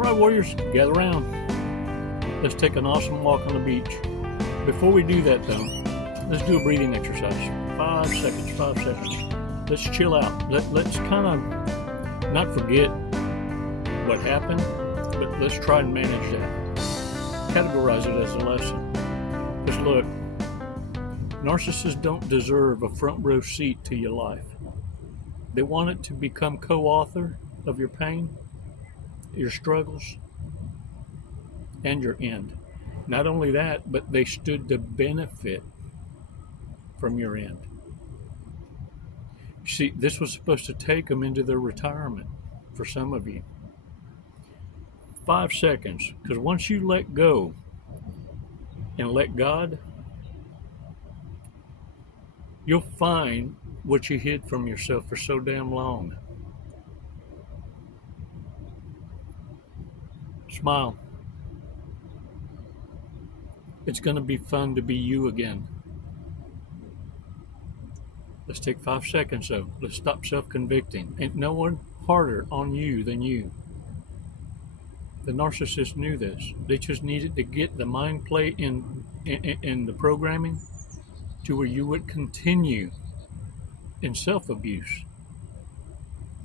All right, warriors, gather around. Let's take an awesome walk on the beach. Before we do that, though, let's do a breathing exercise. 5 seconds, 5 seconds. Let's chill out. Let's kind of not forget what happened, but let's try and manage that. Categorize it as a lesson. Because look, narcissists don't deserve a front row seat to your life. They want it to become co-author of your pain, your struggles, and your end. Not only that, but they stood to benefit from your end. See, this was supposed to take them into their retirement for some of you. 5 seconds, because once you let go and let God, you'll find what you hid from yourself for so damn long. Smile. It's going to be fun to be you again. Let's take 5 seconds though. Let's stop self-convicting. Ain't no one harder on you than you. The narcissist knew this. They just needed to get the mind play in the programming to where you would continue in self-abuse.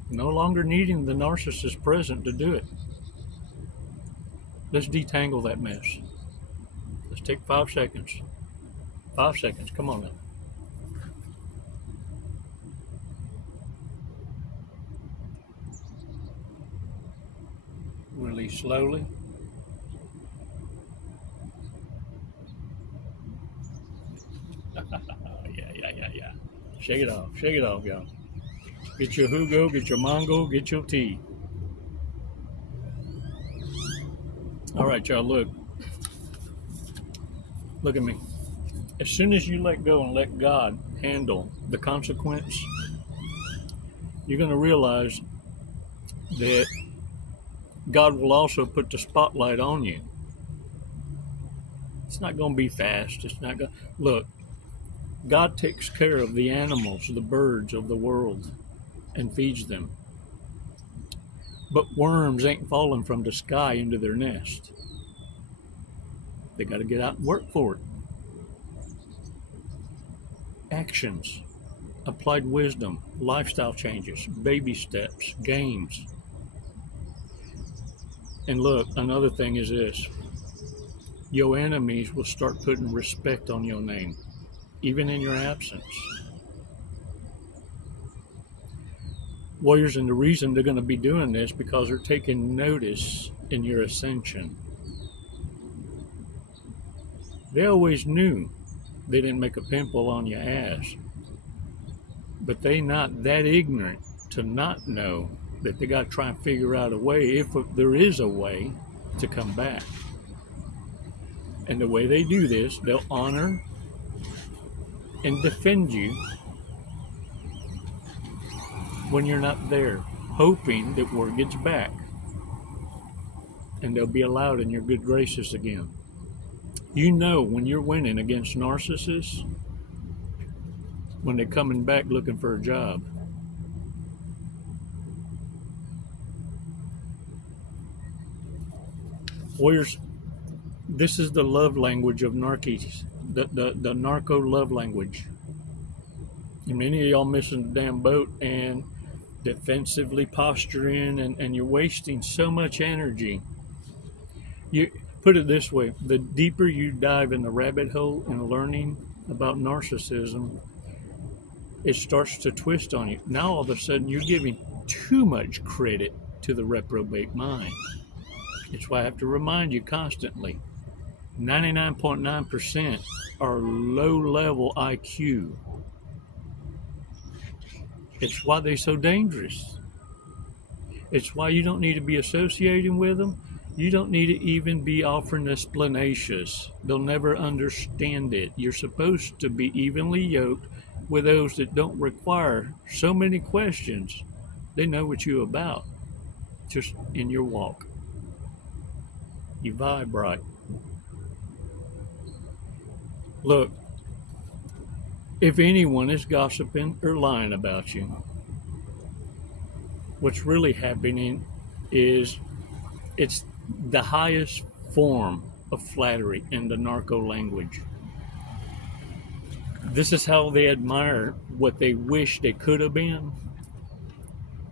No longer needing the narcissist present to do it. Let's detangle that mess. Let's take 5 seconds. 5 seconds. Come on now. Release slowly. Yeah. Shake it off, y'all. Get your Hugo, get your Mongo, get your tea. All right, y'all, look at me. As soon as you let go and let God handle the consequence, you're going to realize that God will also put the spotlight on you. It's not going to be fast. It's not going to... Look, God takes care of the animals, the birds of the world, and feeds them. But worms ain't falling from the sky into their nest. They got to get out and work for it. Actions, applied wisdom, lifestyle changes, baby steps, games. And look, another thing is this. Your enemies will start putting respect on your name, even in your absence. Warriors, and the reason they're going to be doing this because they're taking notice in your ascension. They always knew they didn't make a pimple on your ass, but they not that ignorant to not know that they got to try and figure out a way, if there is a way, to come back. And the way they do this, they'll honor and defend you when you're not there, hoping that word gets back and they'll be allowed in your good graces again. You know when you're winning against narcissists when they're coming back looking for a job. Warriors, this is the love language of narcissists, the narco love language. And many of y'all missing the damn boat and defensively posturing, and you're wasting so much energy. You put it this way, the deeper you dive in the rabbit hole and learning about narcissism, it starts to twist on you. Now all of a sudden you're giving too much credit to the reprobate mind. It's why I have to remind you constantly, 99.9% are low-level IQ. It's why they're so dangerous. It's why you don't need to be associating with them. You don't need to even be offering explanations. They'll never understand it. You're supposed to be evenly yoked with those that don't require so many questions. They know what you're about, just in your walk. You vibe right. Look, if anyone is gossiping or lying about you, what's really happening is It's the highest form of flattery in the narco language. This is how they admire what they wish they could have been,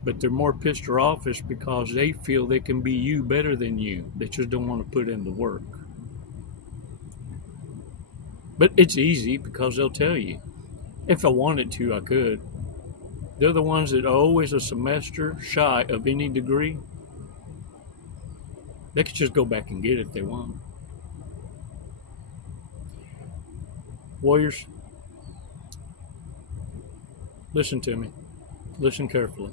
but they're more pissed off is because they feel they can be you better than you. They just don't want to put in the work. But it's easy because they'll tell you. If I wanted to, I could. They're the ones that are always a semester shy of any degree. They could just go back and get it if they want. Warriors, listen to me. Listen carefully.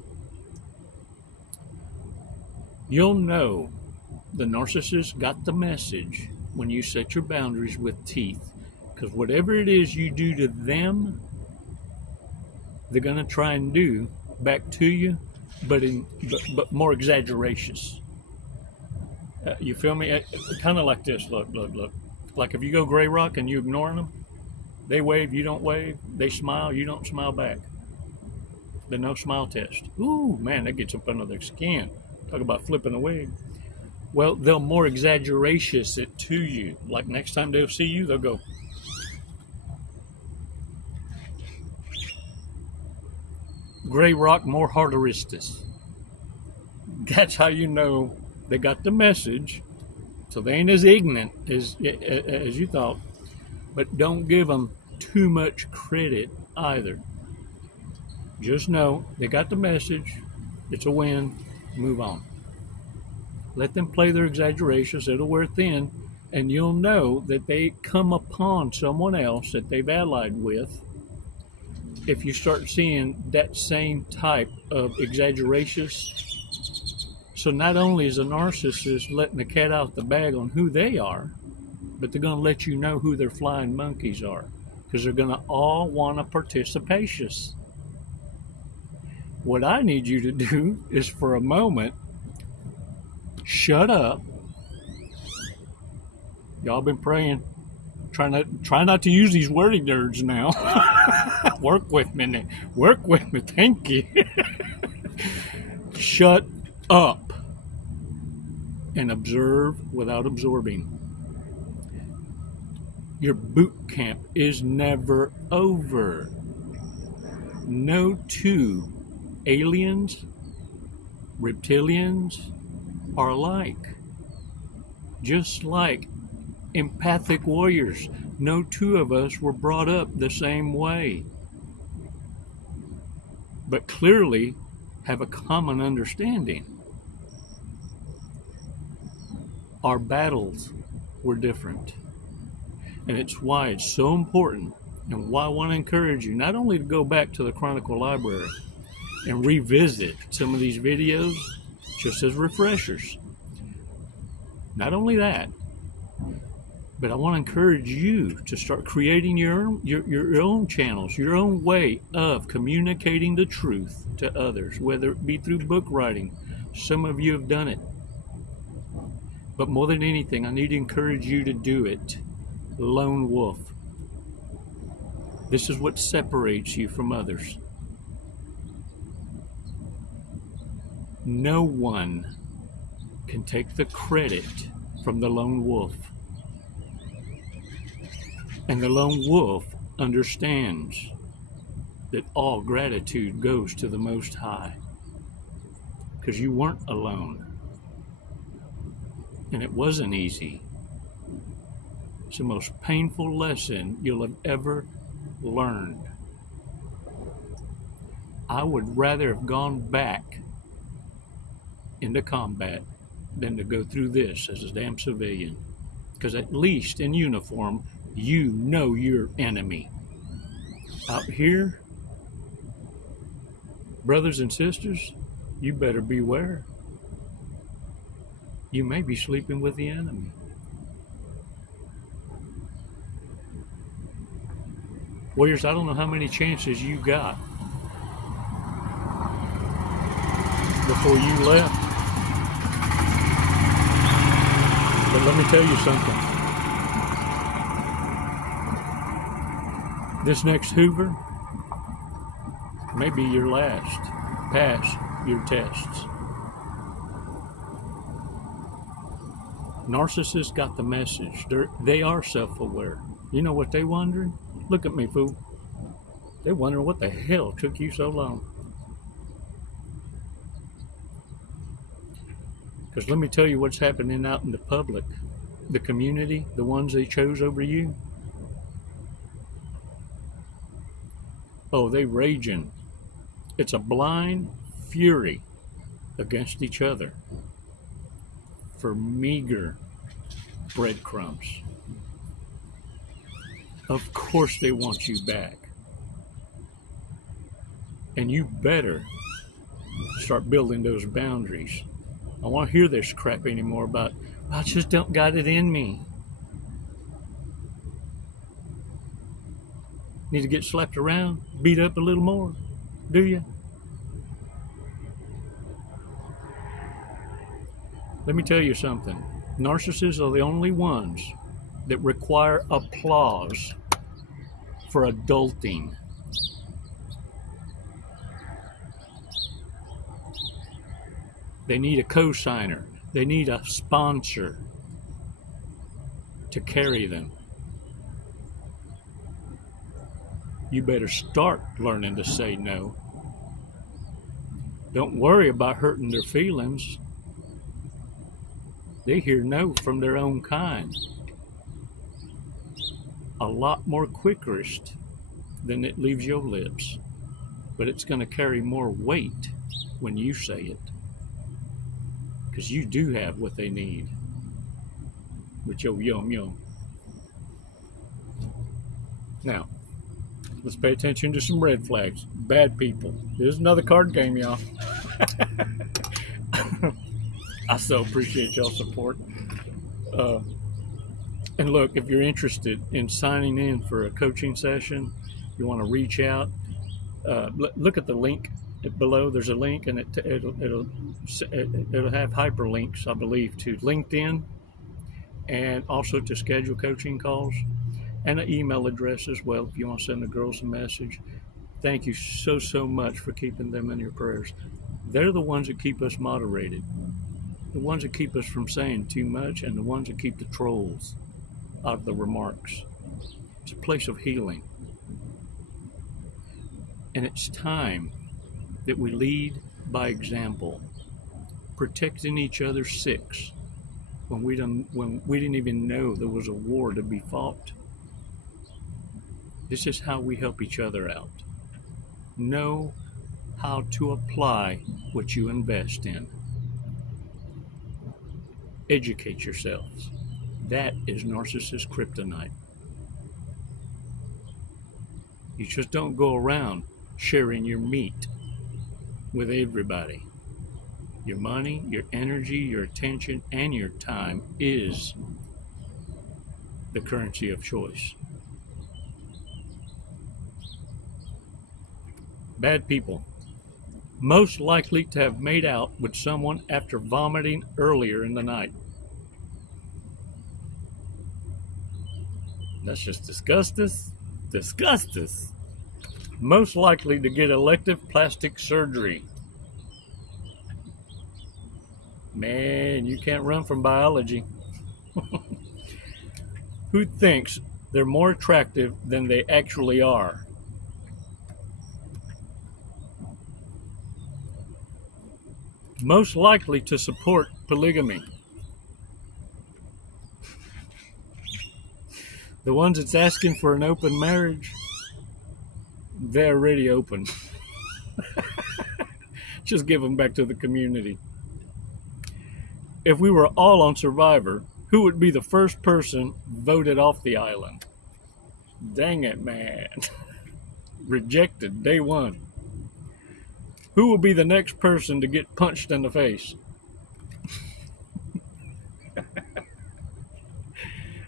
You'll know the narcissist got the message when you set your boundaries with teeth. Because whatever it is you do to them, they're going to try and do back to you, but more exaggerations. You feel me? Kind of like this. Look. Like if you go gray rock and you ignoring them, they wave, you don't wave. They smile, you don't smile back. The no smile test. Ooh, man, that gets up under their skin. Talk about flipping a wig. Well, they'll more exaggerations it to you. Like next time they'll see you, they'll go. Gray rock, more hearteristis. That's how you know they got the message. So they ain't as ignorant as you thought. But don't give them too much credit either. Just know they got the message. It's a win. Move on. Let them play their exaggerations. It'll wear thin. And you'll know that they come upon someone else that they've allied with. If you start seeing that same type of exaggerations. So not only is a narcissist letting the cat out the bag on who they are, but they're going to let you know who their flying monkeys are. Because they're going to all want a participation. What I need you to do is for a moment, shut up. Y'all been praying. Try not to use these wording nerds now. Work with me. Work with me. Thank you. Shut up and observe without absorbing. Your boot camp is never over. No two aliens, reptilians are alike. Just like empathic warriors, no two of us were brought up the same way, but clearly have a common understanding. Our battles were different, and it's why it's so important, and why I want to encourage you not only to go back to the Chronicle Library and revisit some of these videos just as refreshers. Not only that, but I want to encourage you to start creating your own channels, your own way of communicating the truth to others, whether it be through book writing. Some of you have done it. But more than anything, I need to encourage you to do it. Lone wolf. This is what separates you from others. No one can take the credit from the lone wolf. And the lone wolf understands that all gratitude goes to the Most High. Because you weren't alone. And it wasn't easy. It's the most painful lesson you'll have ever learned. I would rather have gone back into combat than to go through this as a damn civilian. Because at least in uniform, you know your enemy. Out here, brothers and sisters, you better beware. You may be sleeping with the enemy. Warriors, I don't know how many chances you got before you left. But let me tell you something. This next Hoover may be your last. Pass your tests. Narcissists got the message. They are self-aware. You know what they wondering? Look at me, fool. They wondering what the hell took you so long. Because let me tell you what's happening out in the public. The community, the ones they chose over you. Oh, they raging. It's a blind fury against each other for meager breadcrumbs. Of course they want you back. And you better start building those boundaries. I don't want to hear this crap anymore about, I just don't got it in me. Need to get slapped around, beat up a little more, do you? Let me tell you something. Narcissists are the only ones that require applause for adulting. They need a co-signer. They need a sponsor to carry them. You better start learning to say no. Don't worry about hurting their feelings. They hear no from their own kind a lot more quickest than it leaves your lips. But it's going to carry more weight when you say it. Because you do have what they need with your yum. Now, let's pay attention to some red flags. Bad people. Here's another card game, y'all. I so appreciate y'all's support. And look, if you're interested in signing in for a coaching session, you want to reach out, look at the link below. There's a link, and it'll have hyperlinks, I believe, to LinkedIn and also to schedule coaching calls, and an email address as well if you want to send the girls a message. Thank you so much for keeping them in your prayers. They're the ones that keep us moderated, the ones that keep us from saying too much, and the ones that keep the trolls out of the remarks. It's a place of healing. And it's time that we lead by example, protecting each other's six when we didn't even know there was a war to be fought. This is how we help each other out. Know how to apply what you invest in. Educate yourselves. That is narcissist kryptonite. You just don't go around sharing your meat with everybody. Your money, your energy, your attention, and your time is the currency of choice. Bad people. Most likely to have made out with someone after vomiting earlier in the night. That's just disgusting. Most likely to get elective plastic surgery. Man, you can't run from biology. Who thinks they're more attractive than they actually are? Most likely to support polygamy. The ones that's asking for an open marriage, they're already open. Just give them back to the community. If we were all on Survivor, who would be the first person voted off the island? Dang it, man. Rejected day one. Who will be the next person to get punched in the face?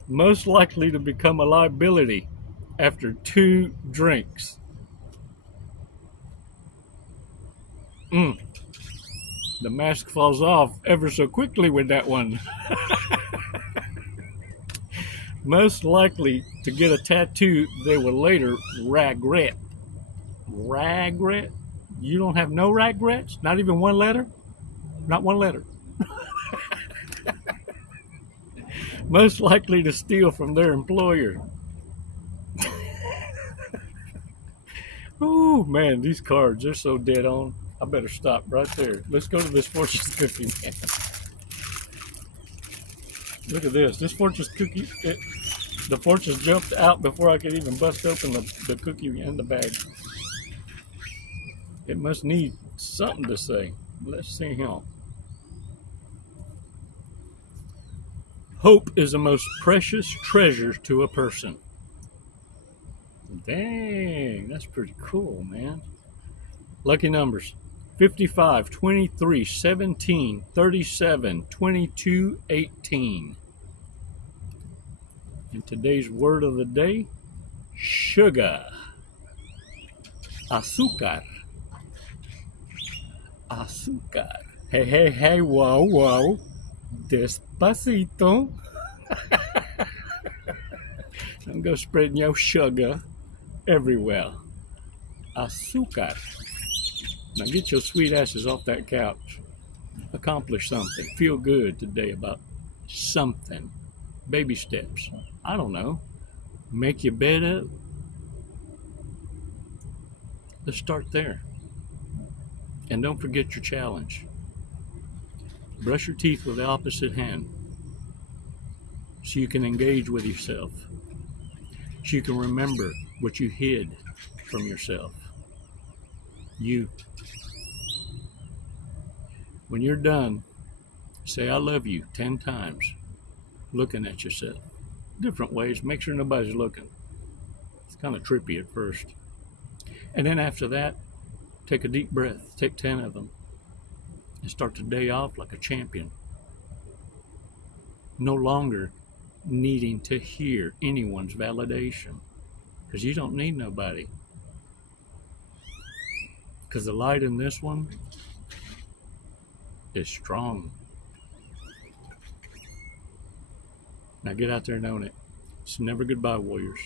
Most likely to become a liability after 2 drinks. The mask falls off ever so quickly with that one. Most likely to get a tattoo they will later regret. Regret? You don't have no regrets? Not even one letter? Not one letter. most likely to steal from their employer. Oh man, these cards, they're so dead on. I better stop right there. Let's go to this fortune cookie, man. Look at this. This fortune cookie, the fortunes jumped out before I could even bust open the cookie in the bag. It must need something to say. Let's see here. Hope is the most precious treasure to a person. Dang, that's pretty cool, man. Lucky numbers: 55, 23, 17, 37, 22, 18. And today's word of the day: sugar. Azúcar. Azúcar. Hey, hey, hey, whoa, whoa. Despacito. Don't go spreading your sugar everywhere. Azúcar. Now get your sweet asses off that couch. Accomplish something. Feel good today about something. Baby steps. I don't know. Make your bed up. Let's start there. And don't forget your challenge. Brush your teeth with the opposite hand so you can engage with yourself. So you can remember what you hid from yourself. You. When you're done, say I love you 10 times, looking at yourself. Different ways. Make sure nobody's looking. It's kind of trippy at first. And then after that, take a deep breath. Take 10 of them. And start the day off like a champion. No longer needing to hear anyone's validation. Because you don't need nobody. Because the light in this one is strong. Now get out there and own it. It's never goodbye, warriors.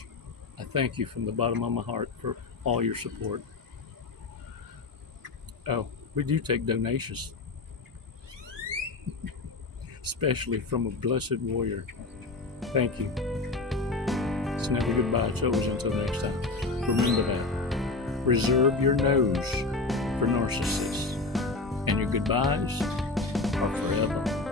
I thank you from the bottom of my heart for all your support. Oh, we do take donations. Especially from a blessed warrior. Thank you. It's never goodbye. It's always until next time. Remember that. Reserve your nose for narcissists. And your goodbyes are forever.